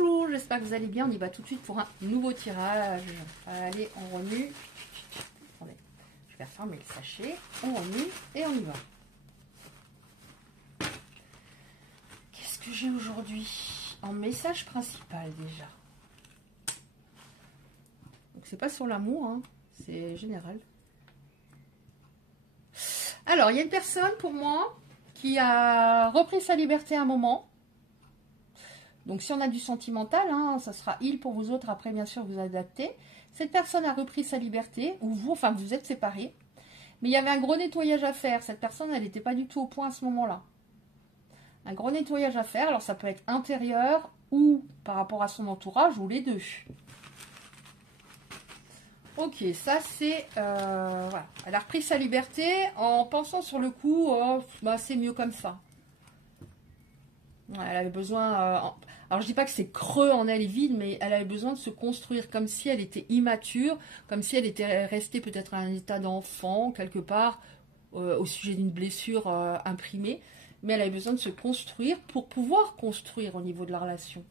Bonjour, j'espère que vous allez bien. On y va tout de suite pour un nouveau tirage. Allez, on remue. Attendez, je vais fermer le sachet. On remue et on y va. Qu'est-ce que j'ai aujourd'hui en message principal déjà? Donc c'est pas sur l'amour, hein, c'est général. Alors, il y a une personne pour moi qui a repris sa liberté à un moment. Donc, si on a du sentimental, hein, ça sera il pour vous autres. Après, bien sûr, vous adaptez. Cette personne a repris sa liberté, ou vous, enfin, vous êtes séparés. Mais il y avait un gros nettoyage à faire. Cette personne, elle n'était pas du tout au point à ce moment-là. Un gros nettoyage à faire. Alors, ça peut être intérieur ou par rapport à son entourage, ou les deux. Ok, ça c'est... voilà. Elle a repris sa liberté en pensant sur le coup, oh, bah, c'est mieux comme ça. Elle avait besoin... alors je dis pas que c'est creux en elle et vide, mais elle avait besoin de se construire comme si elle était immature, comme si elle était restée peut-être à un état d'enfant, quelque part, au sujet d'une blessure imprimée. Mais elle avait besoin de se construire pour pouvoir construire au niveau de la relation.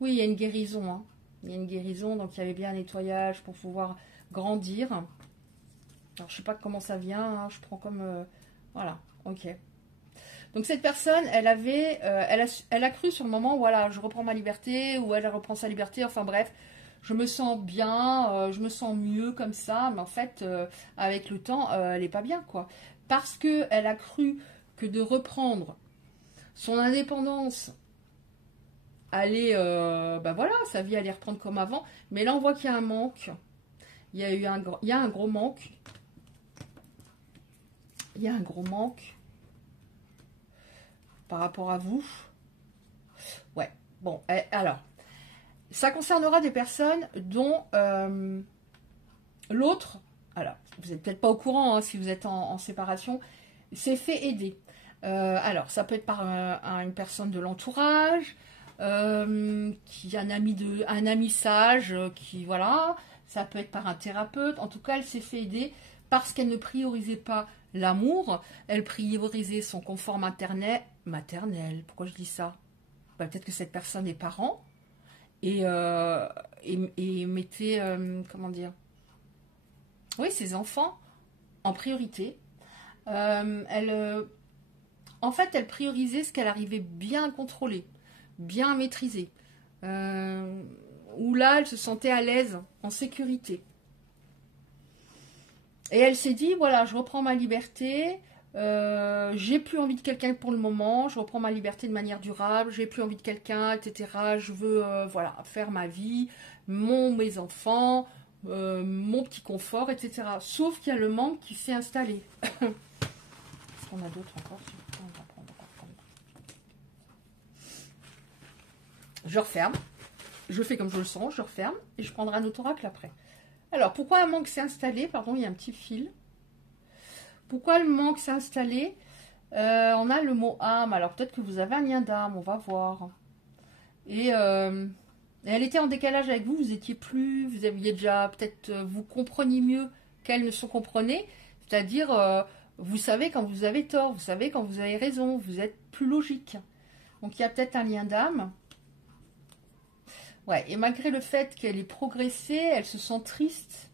Oui, il y a une guérison. Hein. Il y a une guérison, donc il y avait bien un nettoyage pour pouvoir grandir. Alors je sais pas comment ça vient, hein. Je prends comme... voilà, ok. Donc cette personne, elle avait, elle a cru sur le moment, voilà, je reprends ma liberté, ou elle reprend sa liberté, enfin bref, je me sens bien, je me sens mieux comme ça, mais en fait, avec le temps, elle n'est pas bien, quoi. Parce qu'elle a cru que de reprendre son indépendance, allait, bah voilà, sa vie allait reprendre comme avant, mais là on voit qu'il y a un manque, il y a eu il y a un gros manque, il y a un gros manque, par rapport à vous. Ouais, bon, alors, ça concernera des personnes dont l'autre, alors, vous n'êtes peut-être pas au courant hein, si vous êtes en séparation, s'est fait aider. Alors, ça peut être par une personne de l'entourage, qui un ami sage, qui, voilà, ça peut être par un thérapeute. En tout cas, elle s'est fait aider parce qu'elle ne priorisait pas l'amour, elle priorisait son confort maternel. Pourquoi je dis ça? Bah, peut-être que cette personne est parent et mettait, comment dire, oui, ses enfants en priorité. En fait, elle priorisait ce qu'elle arrivait bien à contrôler, bien à maîtriser. Où là, elle se sentait à l'aise, en sécurité. Et elle s'est dit, voilà, je reprends ma liberté, j'ai plus envie de quelqu'un pour le moment, je reprends ma liberté de manière durable, j'ai plus envie de quelqu'un, etc. Je veux, voilà, faire ma vie, mes enfants, mon petit confort, etc. Sauf qu'il y a le manque qui s'est installé. Est-ce qu'on a d'autres encore? Je referme, je fais comme je le sens, je referme, et je prendrai un autre oracle après. Alors, pourquoi un manque s'est installé? Pardon, il y a un petit fil. Pourquoi le manque s'est installé? On a le mot âme. Alors, peut-être que vous avez un lien d'âme, on va voir. Et elle était en décalage avec vous, vous étiez plus, vous aviez déjà, peut-être, vous compreniez mieux qu'elle ne se comprenait. C'est-à-dire, vous savez quand vous avez tort, vous savez quand vous avez raison, vous êtes plus logique. Donc, il y a peut-être un lien d'âme. Ouais, et malgré le fait qu'elle ait progressé, elle se sent triste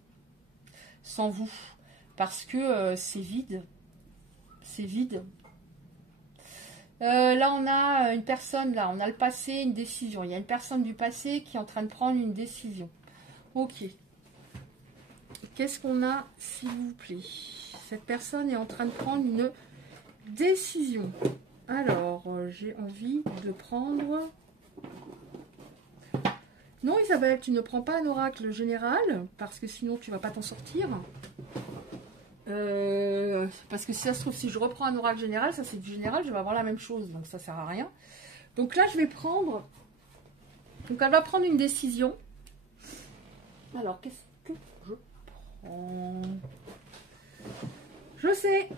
sans vous. Parce que c'est vide. C'est vide. Là, on a une personne, là, on a le passé, une décision. Il y a une personne du passé qui est en train de prendre une décision. Ok. Qu'est-ce qu'on a, s'il vous plaît? Cette personne est en train de prendre une décision. Alors, j'ai envie de prendre... Non, Isabelle, tu ne prends pas un oracle général, parce que sinon tu ne vas pas t'en sortir. Parce que si ça se trouve, si je reprends un oracle général, ça c'est du général, je vais avoir la même chose, donc ça sert à rien. Donc là, je vais prendre... Donc elle va prendre une décision. Alors, qu'est-ce que je prends? Je sais.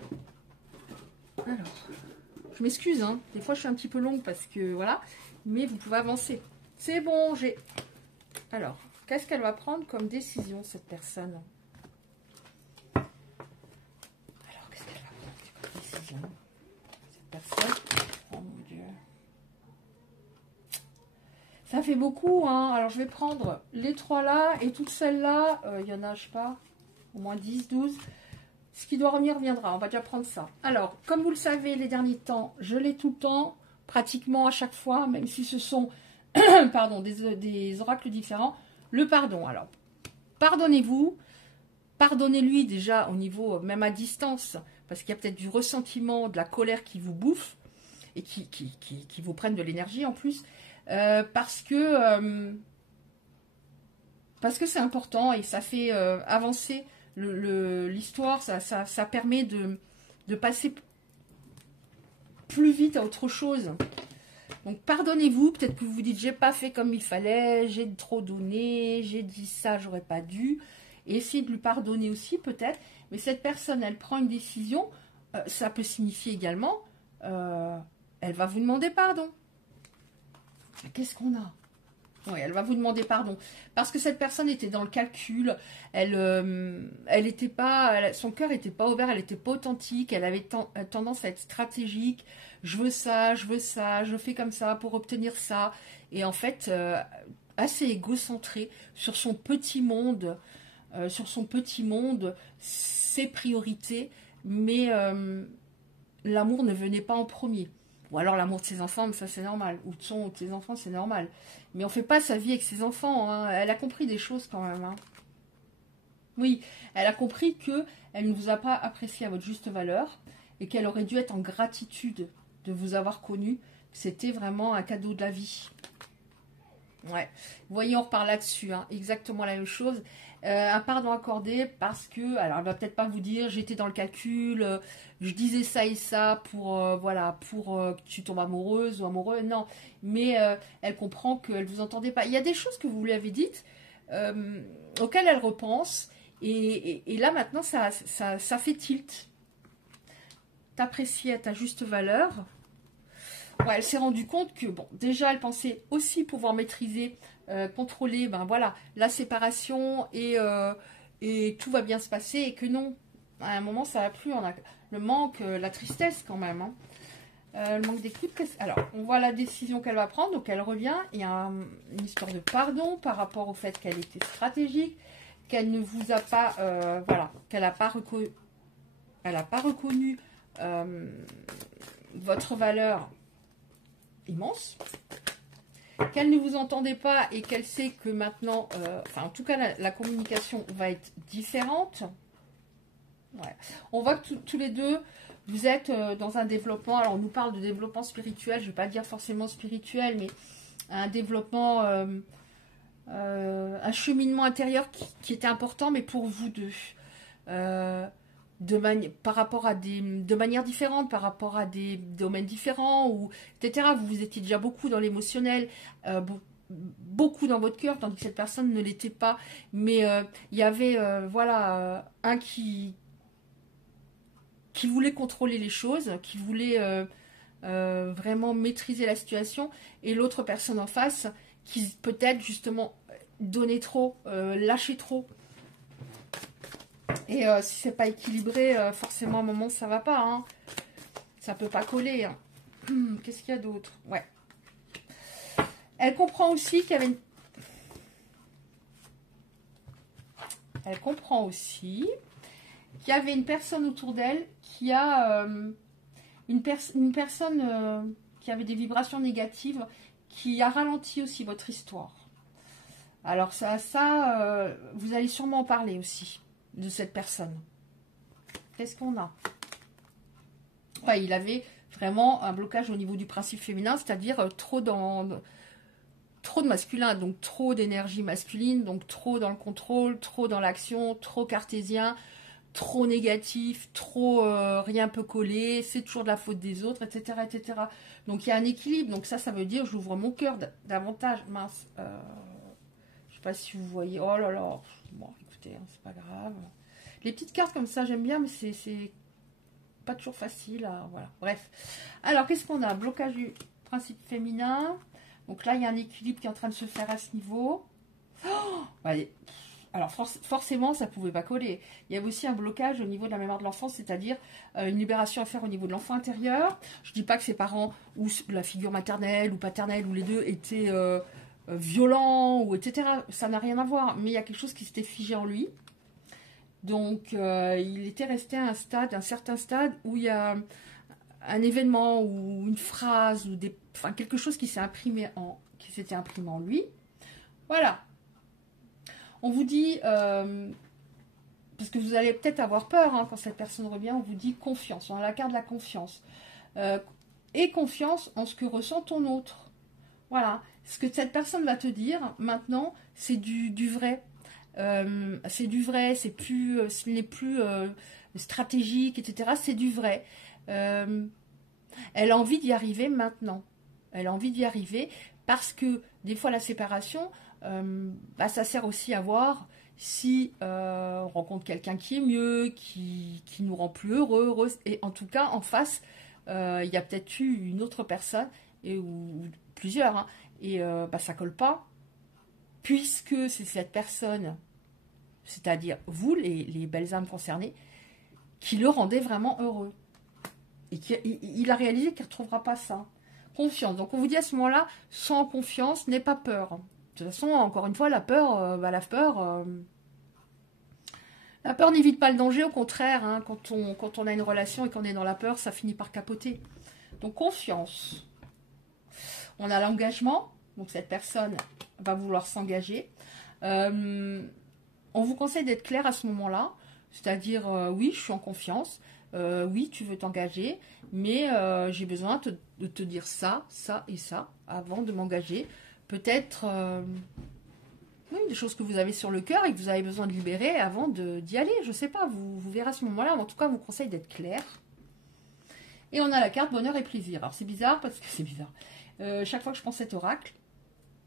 Alors, je m'excuse, hein. Des fois je suis un petit peu longue parce que, voilà. Mais vous pouvez avancer. C'est bon, j'ai... Alors, qu'est-ce qu'elle va prendre comme décision, cette personne? Alors, qu'est-ce qu'elle va prendre comme décision, cette personne? Oh mon Dieu. Ça fait beaucoup, hein. Alors, je vais prendre les 3 là et toutes celles-là. Il y en a, je sais pas, au moins 10, 12. Ce qui doit revenir, viendra. On va déjà prendre ça. Alors, comme vous le savez, les derniers temps, je l'ai tout le temps, pratiquement à chaque fois, même si ce sont pardon, des oracles différents. Le pardon. Alors, pardonnez-vous. Pardonnez-lui déjà au niveau, même à distance, parce qu'il y a peut-être du ressentiment, de la colère qui vous bouffe et qui vous prennent de l'énergie en plus. Parce que c'est important et ça fait avancer l'histoire, ça permet de passer plus vite à autre chose. Donc pardonnez-vous, peut-être que vous vous dites j'ai pas fait comme il fallait, j'ai trop donné, j'ai dit ça, j'aurais pas dû. Et essayez de lui pardonner aussi peut-être, mais cette personne elle prend une décision, ça peut signifier également, elle va vous demander pardon. Qu'est-ce qu'on a? Oui, elle va vous demander pardon. Parce que cette personne était dans le calcul, elle était pas, son cœur n'était pas ouvert, elle n'était pas authentique, elle avait tendance à être stratégique. Je veux ça, je fais comme ça pour obtenir ça. Et en fait, assez égocentrée sur son petit monde, ses priorités, mais l'amour ne venait pas en premier. Ou alors l'amour de ses enfants, mais ça c'est normal. Ou de son ou de ses enfants, c'est normal. Mais on ne fait pas sa vie avec ses enfants. Hein. Elle a compris des choses quand même. Hein. Oui, elle a compris qu'elle ne vous a pas apprécié à votre juste valeur et qu'elle aurait dû être en gratitude de vous avoir connu. C'était vraiment un cadeau de la vie. Ouais. Vous voyez, on repart là-dessus. Hein. Exactement la même chose. Un pardon accordé parce que, alors elle va peut-être pas vous dire j'étais dans le calcul, je disais ça et ça pour voilà pour que tu tombes amoureuse ou amoureux, non, mais elle comprend qu'elle vous entendait pas. Il y a des choses que vous lui avez dites auxquelles elle repense et là maintenant ça fait tilt. T'apprécies à ta juste valeur. Ouais, elle s'est rendue compte que, bon, déjà, elle pensait aussi pouvoir maîtriser, contrôler, ben voilà, la séparation et tout va bien se passer et que non. À un moment, ça va plus. On a le manque, la tristesse quand même. Hein. Le manque d'écoute. Alors, on voit la décision qu'elle va prendre. Donc, elle revient. Il y a une histoire de pardon par rapport au fait qu'elle était stratégique, qu'elle ne vous a pas, voilà, qu'elle n'a pas reconnu, votre valeur immense, qu'elle ne vous entendait pas et qu'elle sait que maintenant, enfin en tout cas la communication va être différente. Ouais. On voit que tous les deux, vous êtes dans un développement, alors on nous parle de développement spirituel, je ne vais pas dire forcément spirituel, mais un développement, un cheminement intérieur qui était important, mais pour vous deux. Par rapport à de manière différente, par rapport à des domaines différents, ou etc. Vous étiez déjà beaucoup dans l'émotionnel, beaucoup dans votre cœur, tandis que cette personne ne l'était pas. Mais il y avait voilà un qui voulait contrôler les choses, qui voulait vraiment maîtriser la situation, et l'autre personne en face qui peut-être justement donnait trop, lâchait trop. Et si c'est pas équilibré, forcément à un moment ça va pas. Hein. Ça peut pas coller. Hein. Qu'est-ce qu'il y a d'autre? Ouais. Elle comprend aussi qu'il y avait une... Elle comprend aussi qu'il y avait une personne autour d'elle qui a une personne qui avait des vibrations négatives qui a ralenti aussi votre histoire. Alors ça vous allez sûrement en parler aussi de cette personne. Qu'est-ce qu'on a? Ouais, il avait vraiment un blocage au niveau du principe féminin, c'est-à-dire trop de masculin, donc trop d'énergie masculine, donc trop dans le contrôle, trop dans l'action, trop cartésien, trop négatif, trop rien peut coller, c'est toujours de la faute des autres, etc., etc. Donc il y a un équilibre, donc ça veut dire j'ouvre mon cœur davantage. Mince, je sais pas si vous voyez, oh là là, bon, écoutez, hein, c'est pas grave. Les petites cartes comme ça, j'aime bien, mais c'est pas toujours facile. Voilà. Bref. Alors, qu'est-ce qu'on a? Blocage du principe féminin. Donc là, il y a un équilibre qui est en train de se faire à ce niveau. Oh, allez. Alors, forcément, ça ne pouvait pas coller. Il y avait aussi un blocage au niveau de la mémoire de l'enfant, c'est-à-dire une libération à faire au niveau de l'enfant intérieur. Je ne dis pas que ses parents, ou la figure maternelle ou paternelle, ou les deux, étaient violent, ou etc. Ça n'a rien à voir, mais il y a quelque chose qui s'était figé en lui. Donc, il était resté à un certain stade, où il y a un événement, ou une phrase, ou enfin, quelque chose qui s'était imprimé en lui. Voilà. On vous dit, parce que vous allez peut-être avoir peur quand cette personne revient, on vous dit confiance. On a la carte de la confiance. Et confiance en ce que ressent ton autre. Voilà. Ce que cette personne va te dire maintenant, c'est du vrai. C'est du vrai, ce n'est plus stratégique, etc. C'est du vrai. Elle a envie d'y arriver maintenant. Elle a envie d'y arriver parce que des fois la séparation, ça sert aussi à voir si on rencontre quelqu'un qui est mieux, qui nous rend plus heureux, heureuse. Et en tout cas, en face, il y a peut-être eu une autre personne, ou plusieurs, hein, et ça colle pas, puisque c'est cette personne, c'est-à-dire vous, les belles âmes concernées, qui le rendait vraiment heureux. Et il a réalisé qu'il ne retrouvera pas ça. Confiance. Donc on vous dit à ce moment-là, sans confiance, n'aie pas peur. De toute façon, encore une fois, la peur, la peur n'évite pas le danger, au contraire, hein, quand on a une relation et qu'on est dans la peur, ça finit par capoter. Donc confiance. On a l'engagement, donc cette personne va vouloir s'engager. On vous conseille d'être clair à ce moment-là, c'est-à-dire oui, je suis en confiance, oui, tu veux t'engager, mais j'ai besoin de te dire ça, ça et ça avant de m'engager. Peut-être oui, des choses que vous avez sur le cœur et que vous avez besoin de libérer avant d'y aller. Je ne sais pas, vous verrez à ce moment-là. En tout cas, on vous conseille d'être clair. Et on a la carte bonheur et plaisir. Alors c'est bizarre parce que c'est bizarre. Chaque fois que je prends cet oracle,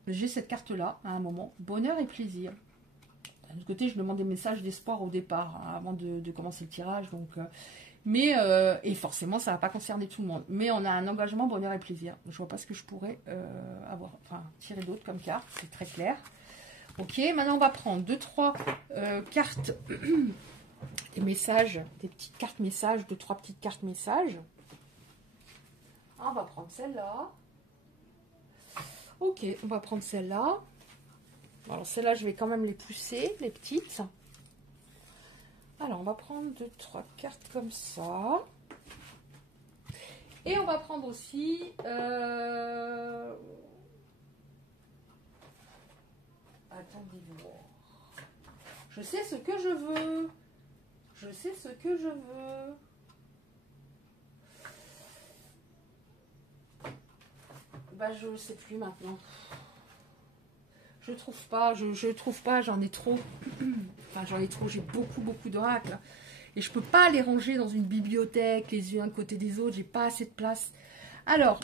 j'ai cette carte-là à un moment. Bonheur et plaisir. D'un autre côté, je demande des messages d'espoir au départ, hein, avant de commencer le tirage. Donc, et forcément, ça ne va pas concerner tout le monde. Mais on a un engagement, bonheur et plaisir. Je ne vois pas ce que je pourrais tirer d'autres comme carte. C'est très clair. Ok, maintenant on va prendre 2-3 cartes, des messages, des petites cartes messages, 2-3 petites cartes messages. On va prendre celle-là. Ok, on va prendre celle-là. Alors celle-là, je vais quand même les pousser, les petites. Alors on va prendre 2-3 cartes comme ça. Et on va prendre aussi... Attendez voir. Je sais ce que je veux. Je sais ce que je veux. Je ne sais plus maintenant. Je trouve pas, je trouve pas, j'en ai trop. Enfin, j'en ai trop, j'ai beaucoup d'oracles. Et je peux pas les ranger dans une bibliothèque, les uns à côté des autres, j'ai pas assez de place. Alors,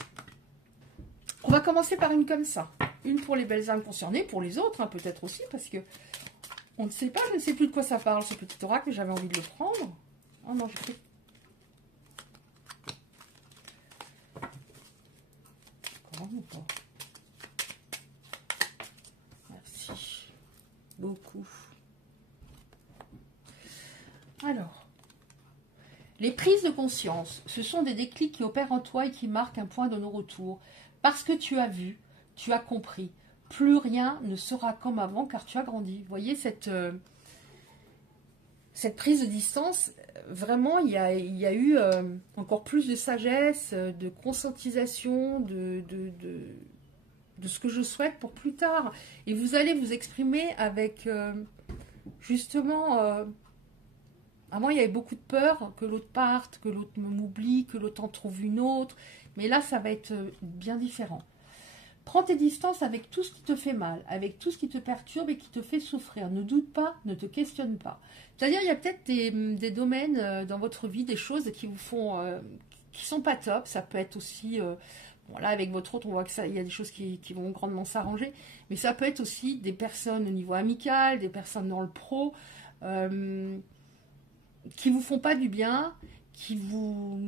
on va commencer par une comme ça. Une pour les belles âmes concernées, pour les autres, hein, peut-être aussi, parce que on ne sait pas, je ne sais plus de quoi ça parle, ce petit oracle, mais j'avais envie de le prendre. Oh non, j'ai pris. Comment ou pas? Merci. Beaucoup. Alors, les prises de conscience, ce sont des déclics qui opèrent en toi et qui marquent un point de non-retour. Parce que tu as vu, tu as compris. Plus rien ne sera comme avant car tu as grandi. Vous voyez cette prise de distance, vraiment, il y a eu encore plus de sagesse, de conscientisation, de ce que je souhaite pour plus tard. Et vous allez vous exprimer avec, justement... avant, il y avait beaucoup de peur que l'autre parte, que l'autre m'oublie, que l'autre en trouve une autre. Mais là, ça va être bien différent. Prends tes distances avec tout ce qui te fait mal, avec tout ce qui te perturbe et qui te fait souffrir. Ne doute pas, ne te questionne pas. C'est-à-dire, il y a peut-être des domaines dans votre vie, des choses qui vous font, qui sont pas top. Ça peut être aussi, bon là avec votre autre, on voit que ça, il y a des choses qui vont grandement s'arranger. Mais ça peut être aussi des personnes au niveau amical, des personnes dans le pro, qui vous font pas du bien, qui vous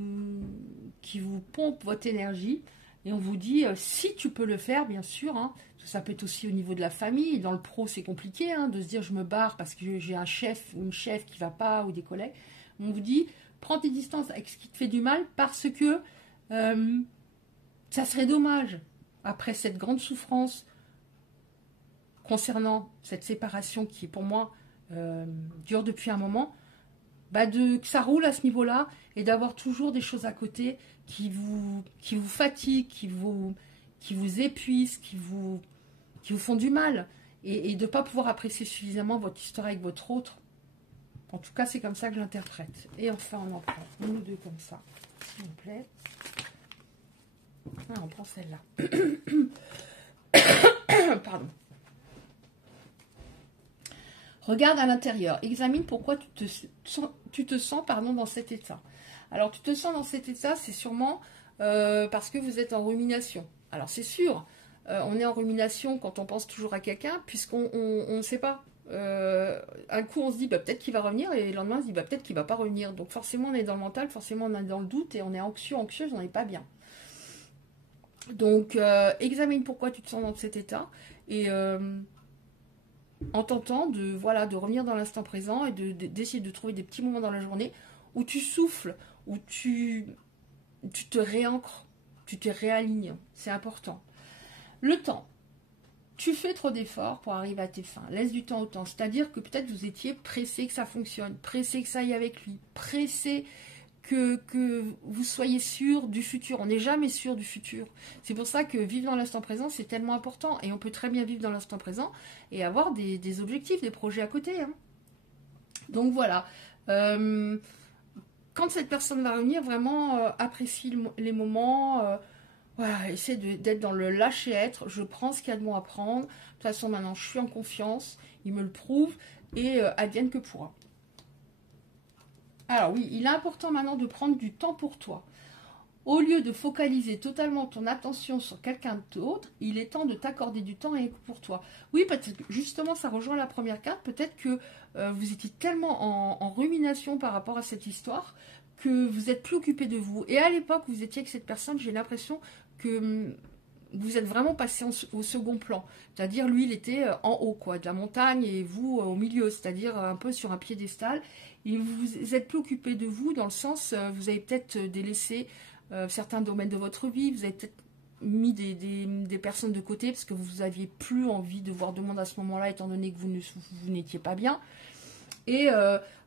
pompent votre énergie. Et on vous dit, si tu peux le faire, bien sûr, hein, ça peut être aussi au niveau de la famille. Dans le pro, c'est compliqué hein, de se dire, je me barre parce que j'ai un chef ou une chef qui va pas, ou des collègues. On vous dit, prends tes distances avec ce qui te fait du mal parce que ça serait dommage, après cette grande souffrance, concernant cette séparation qui, pour moi, dure depuis un moment, que ça roule à ce niveau-là et d'avoir toujours des choses à côté qui vous fatiguent, qui vous épuisent, qui vous font du mal et de ne pas pouvoir apprécier suffisamment votre histoire avec votre autre. En tout cas, c'est comme ça que je l'interprète. Et enfin, on en prend une ou deux comme ça, s'il vous plaît. Ah, on prend celle-là. Pardon. Regarde à l'intérieur. Examine pourquoi tu te sens dans cet état. Alors, tu te sens dans cet état, c'est sûrement parce que vous êtes en rumination. Alors, c'est sûr, on est en rumination quand on pense toujours à quelqu'un, puisqu'on ne sait pas. Un coup, on se dit peut-être qu'il va revenir, et le lendemain, on se dit peut-être qu'il ne va pas revenir. Donc, forcément, on est dans le mental, forcément, on est dans le doute, et on est anxieuse, on n'est pas bien. Donc, examine pourquoi tu te sens dans cet état, et en tentant de revenir dans l'instant présent et d'essayer de trouver des petits moments dans la journée où tu souffles, où tu te réancres, tu te réalignes. C'est important. Le temps. Tu fais trop d'efforts pour arriver à tes fins. Laisse du temps au temps. C'est-à-dire que peut-être vous étiez pressé que ça fonctionne, pressé que ça aille avec lui, pressé que vous soyez sûr du futur. On n'est jamais sûr du futur. C'est pour ça que vivre dans l'instant présent, c'est tellement important. Et on peut très bien vivre dans l'instant présent et avoir des objectifs, des projets à côté. Hein. Donc voilà. Quand cette personne va revenir, vraiment apprécie les moments. Voilà, essaie d'être dans le lâcher-être. Je prends ce qu'il y a de bon à prendre. De toute façon, maintenant, je suis en confiance. Il me le prouve. Et advienne que pourra. Alors oui, il est important maintenant de prendre du temps pour toi. Au lieu de focaliser totalement ton attention sur quelqu'un d'autre, il est temps de t'accorder du temps pour toi. Oui, peut-être que justement, ça rejoint la première carte. Peut-être que vous étiez tellement en rumination par rapport à cette histoire que vous êtes plus occupé de vous. Et à l'époque, vous étiez avec cette personne, j'ai l'impression que vous êtes vraiment passé au second plan. C'est-à-dire, lui, il était en haut, quoi, de la montagne, et vous au milieu, c'est-à-dire un peu sur un piédestal. Et vous êtes plus occupé de vous, dans le sens, vous avez peut-être délaissé certains domaines de votre vie, vous avez peut-être mis des personnes de côté, parce que vous n'aviez plus envie de voir de monde à ce moment-là, étant donné que vous n'étiez pas bien. Et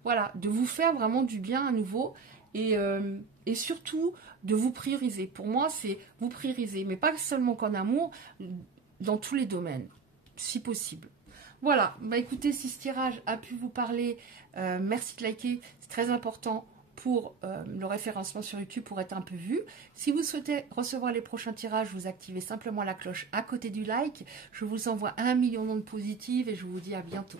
voilà, de vous faire vraiment du bien à nouveau, et surtout de vous prioriser. Pour moi, c'est vous prioriser, mais pas seulement qu'en amour, dans tous les domaines, si possible. Voilà, écoutez, si ce tirage a pu vous parler, merci de liker, c'est très important pour le référencement sur YouTube pour être un peu vu. Si vous souhaitez recevoir les prochains tirages, vous activez simplement la cloche à côté du like. Je vous envoie 1 million d'ondes positives et je vous dis à bientôt.